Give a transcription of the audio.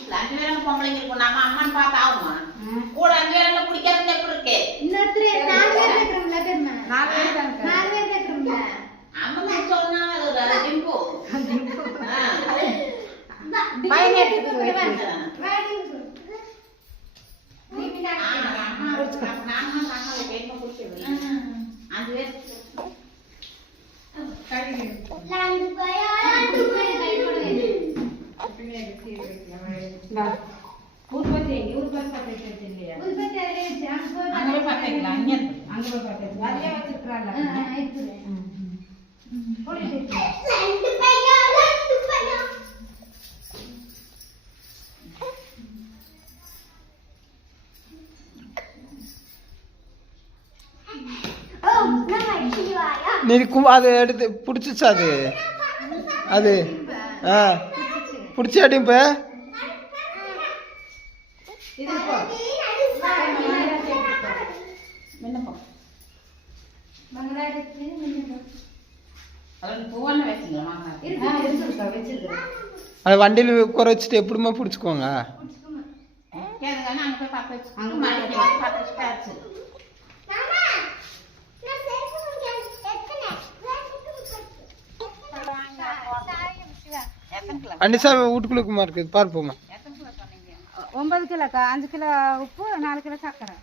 வீட்டுல 5 பேரும் பொம்பளைங்க இருக்கும். நம்ம அம்மான்னு பார்த்தா ஆகுமா? கூட 5 பேரும் குடிக்கிறது எப்படி இருக்கு? இன்னொருத்தர் 4 பேர் இருக்கிறோம்ல பெருமை. 4 பேர் தாங்க. 4 பேர் இருக்கிறோம்ல. அம்மா சொன்னா அது டிம்பு. பையன் எடுத்து போய் நீக்கும் அது எடுத்து பிடிச்சிச்சு அது அது பிடிச்சி அடியும் இப்போ அது வண்டியில் உட்கார வச்சுட்டு எப்படிமா பிடிச்சிக்கோங்க. அன்னிசா வீட்டுக்குள்ளுக்குமா இருக்குது பார்ப்போமா. 9 கிலோக்கா 5 கிலோ உப்பு 4 கிலோ சக்கரை.